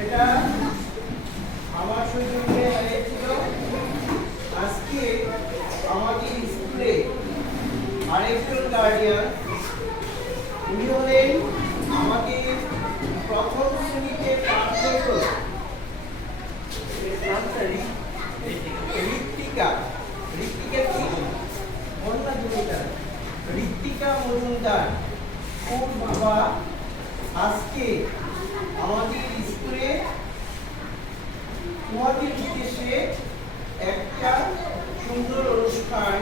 সেটা আমার সঙ্গে হয়েছিল। আজকে আমাদের স্কুলে আরেকজন গার্ডিয়ান, উনি হলেন আমাদের প্রথম শ্রেণীতে পাঠরত ঋত্বিকা মজুমদার। ওর বাবা আজকে আমাদের স্কুলে তোমাদের উদ্দেশ্যে একটা সুন্দর অনুষ্ঠান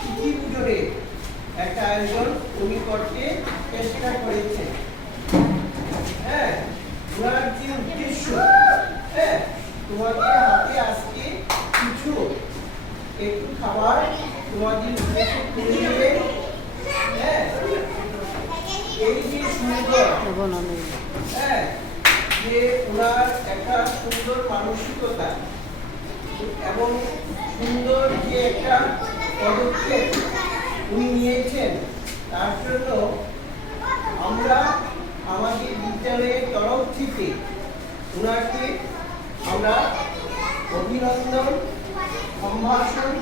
তিথি পুজোরে একটা আয়োজন উনি করতে চেষ্টা করেছে। হ্যাঁ, ওনার যে উদ্দেশ্য, হ্যাঁ, তোমাদের হাতে আজকে কিছু একটু খাবার তোমাদের উদ্দেশ্যে তুলে দেবে। হ্যাঁ, এই যে সুন্দর, হ্যাঁ, যে ওনার একটা সুন্দর মানসিকতা এবং সুন্দর যে একটা পদক্ষেপ উনি নিয়েছেন, তার জন্য আমরা আমাদের বিদ্যালয়ের তরফ থেকে ওনাকে আমরা অভিনন্দন, সম্ভাষণ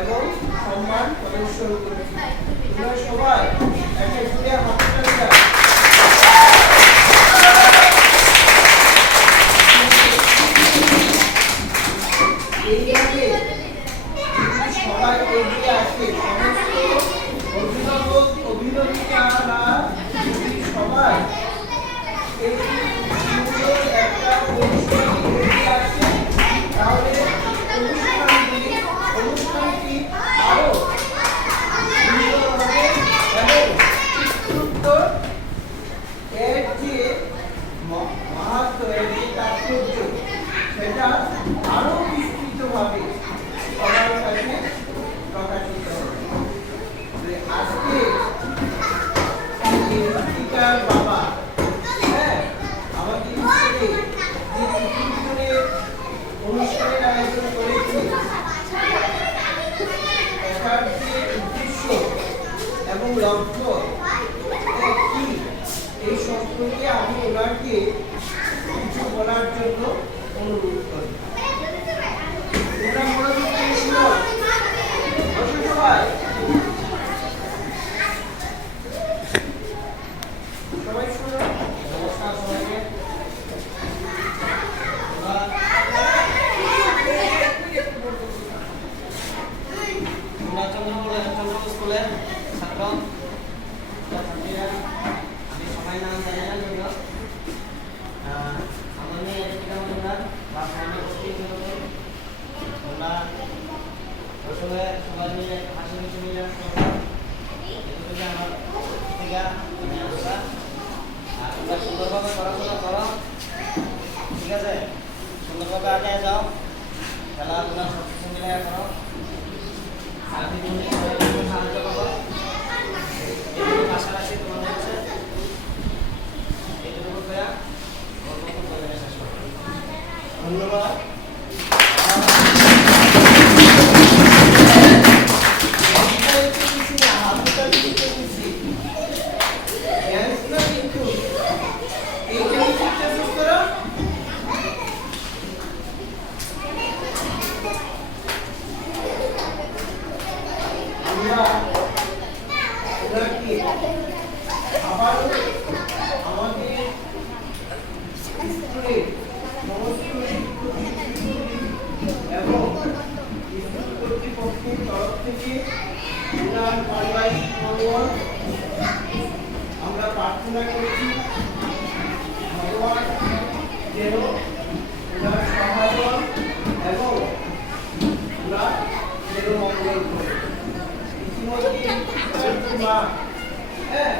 এবং সম্মান প্রদর্শন করছি। তোমরা সবাই একটা জুড়ে হাততালি দাও। এইভাবে সবাই এগিয়ে আসে, সমস্ত অভিভাবক অভিভাবিকারা যদি সবাই এই সুন্দর একটা অনুষ্ঠানে এগিয়ে আসে, তাহলে অনুষ্ঠানটি আরো সুন্দর হবে এবং উত্তর এর যে মাহাত্ম্য, এর যে তাৎপর্য, সেটা আরো বিস্তৃতভাবে সবার কাছে প্রকাশিত হবে। আজকে ঋত্বিকার বাবা, হ্যাঁ, আমাদের স্কুলে যে অনুষ্ঠানের আয়োজন করেছে, এটার যে উদ্দেশ্য এবং লক্ষ্য কি, এই সম্পর্কে আমি ওনাকে কিছু বলার জন্য অনুরোধ করি। তোমরা মনোযোগ দিয়ে শুনো, সবাই সবাই শুনো। নমস্কার সবাইকে। চন্দ্রপুর স্কুলের ছাত্র, আমি সবাই নাম জানি না, যদিও আমার মেয়ে ঋত্বিকা মজুমদার বা সামনে উপস্থিত হয়েছে। তোমরা আসলে সবাই মিলে হাসি খুশি মিলে এটুকুই আমার থেকে আমি আশা। আর তোমরা সুন্দরভাবে পড়াশোনা করো, ঠিক আছে? সুন্দরভাবে আগে যাও, খেলাধুলা সব কিছু মিলে করো। আমি সাহায্য করবো, এইটুকু পাশাপাশি তোমাদের হচ্ছে এইটুকু করে শেষ করবো। ধন্যবাদ। আবারও আমাদের স্কুলের সমস্ত এবং স্কুল কর্তৃপক্ষের তরফ থেকে ওনার পারিবারিক মঙ্গল আমরা প্রার্থনা করছি। ভগবান যেন ওনার সহায় এবং ওনার যেন মঙ্গল করে। ইতিমধ্যে মা, হ্যাঁ,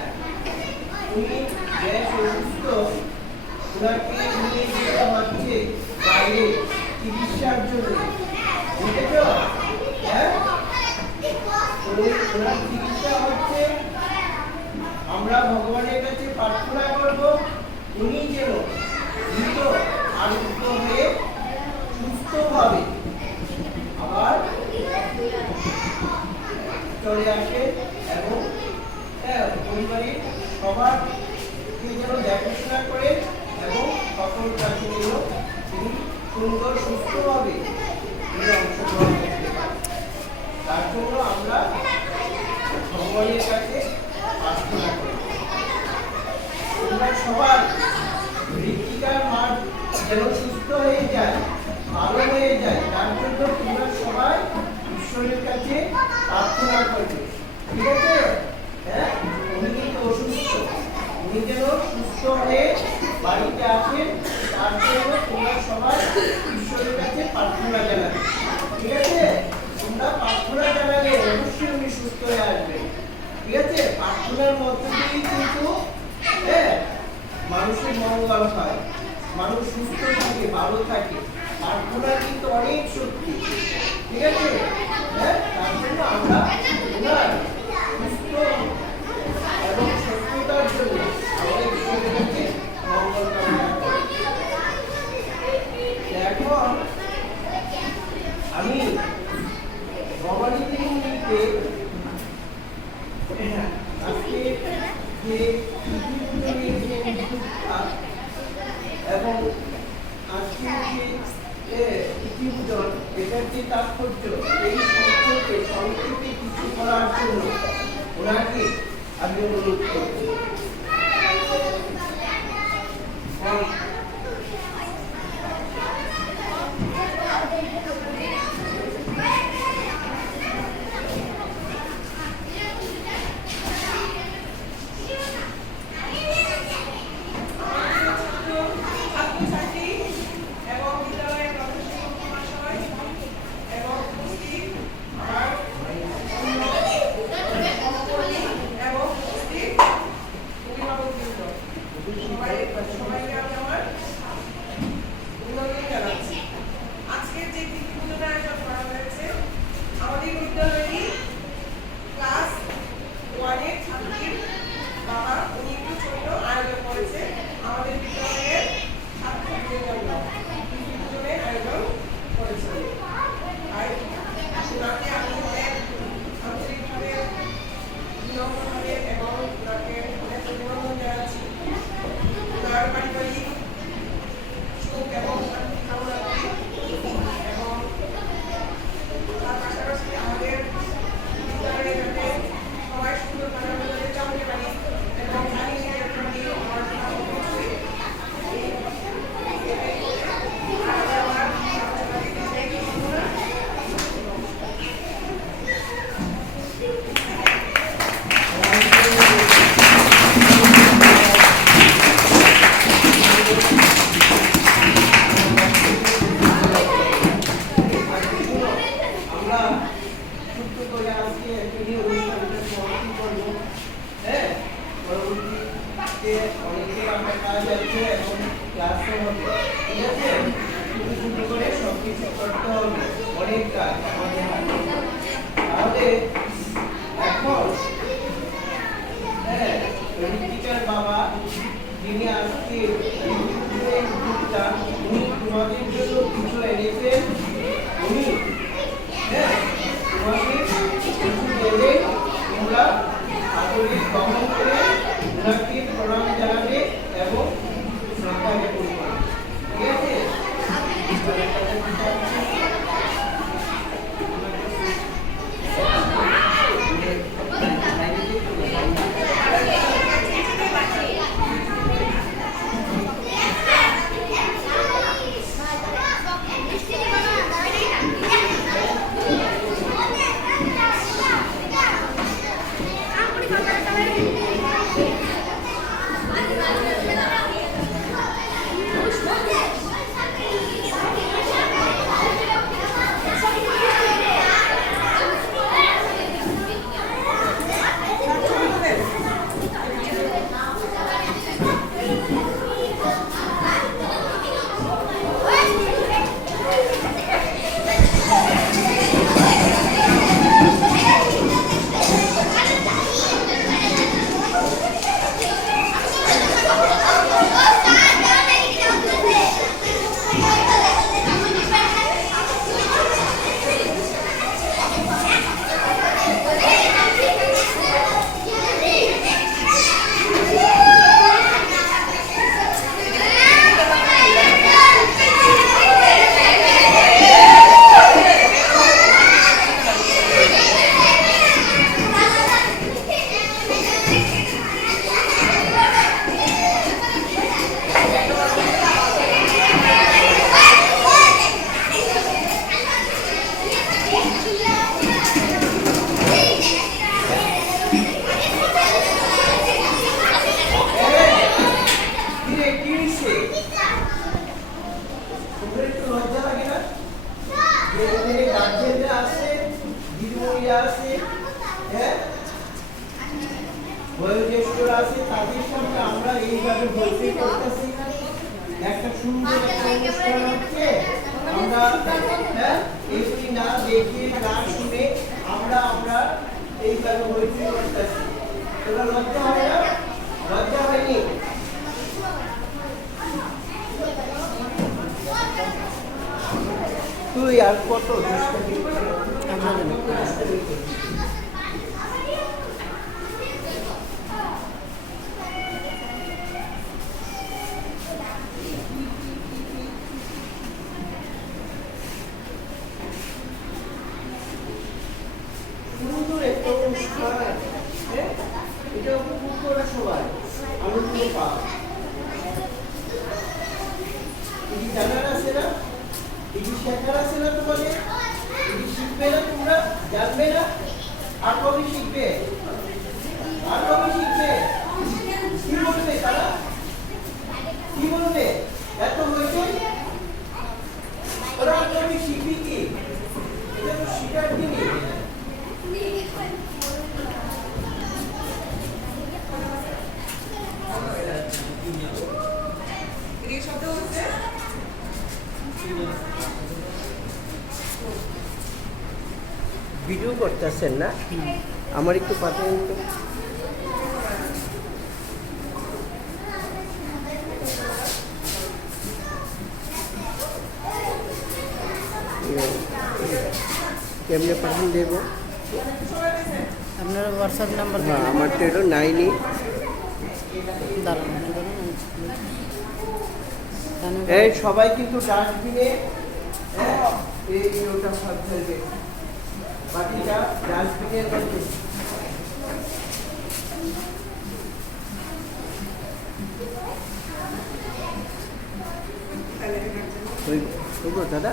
উনি গ্যাস অসুস্থ, ওনাকে নিয়ে যেতে হচ্ছে বাইরে চিকিৎসার জন্য, বুঝেছ? হ্যাঁ, ওনার চিকিৎসা হচ্ছে। আমরা ভগবানের কাছে প্রার্থনা করব উনি যেন দ্রুত আরোগ্য হয়ে সুস্থভাবে আবার চলে আসে এবং পরিবারের সবার যেন দেখাশোনা করে এবং সকল কাজে যেন যেন সুস্থ হয়ে যায়, ভালো হয়ে যায়, তার জন্য তোমরা সবাই ঈশ্বরের কাছে প্রার্থনা করবে। ঠিক আছে? হ্যাঁ, উনি কিন্তু অসুস্থ, উনি যেন সুস্থ হয়ে বাড়িতে আসেন, তার জন্য তোমরা সবাই ঈশ্বরের কাছে প্রার্থনা জানাবে। ঠিক আছে? তোমরা প্রার্থনা জানালে অবশ্যই উনি সুস্থ হয়ে আসবে। ঠিক আছে? প্রার্থনার মধ্যে দিয়েই কিন্তু মানুষের মঙ্গল হয়, মানুষ সুস্থ থাকে, ভালো থাকে। প্রার্থনা কিন্তু অনেক শক্তি। ঠিক আছে? হ্যাঁ, তার জন্য আমরা ওনার সুস্থ এবং সুস্থতার জন্য আমাদের ঈশ্বরের কাছে মঙ্গল কামনা করি। এখন আমি ভবানী দেবীকে আজকে যে এবং আজকে যে ইতিপূজন, এটার যে তাৎপর্য, এই সম্পর্কে সংক্ষেপে কিছু করার জন্য ওনাকে আমি অনুরোধ করছি। বাবা যিনি আজকে উনি তোমাদের জন্য কিছু এনেছেন, উনি তোমাকে কিছু দেবেন, তোমরা আদরে গ্রহণ করে ওনাকে প্রণাম জানাবে এবং শ্রদ্ধা জ্ঞাপন করবে। ঠিক আছে? করতেছি একটা সুন্দর একটা অনুষ্ঠান হচ্ছে আমরা এগুলি না দেখে না শুনে আমরা এইভাবে হইচই করতেছি তোরা লজ্জা হয় না লজ্জা হয়নি তুই আর কত সুন্দর একটা অনুষ্ঠান এটা উপভোগ করে সবাই আনন্দ পাও এটি জানার আছে না এটি শেখার আছে না তোমাদের এটি শিখবে না তোমরা জানবে না আর কবে শিখবে আর কবে শিখবে কি বলবে তারা কি বলবে এত হয়েছে ওরা আর কবে শিখবি কি এটা তো শিখার জিনিস ভিডিও করতেছেন না আমার একটু পাঠান তো কেমনে পাঠান দেবো আপনার হোয়াটসঅ্যাপ নাম্বার হ্যাঁ আমার তো এটা নাইনি এই সবাই কিন্তু ডাস্টবিনে এই ওটা ফেলবে বাকিটা ডাস্টবিনের মধ্যে দাদা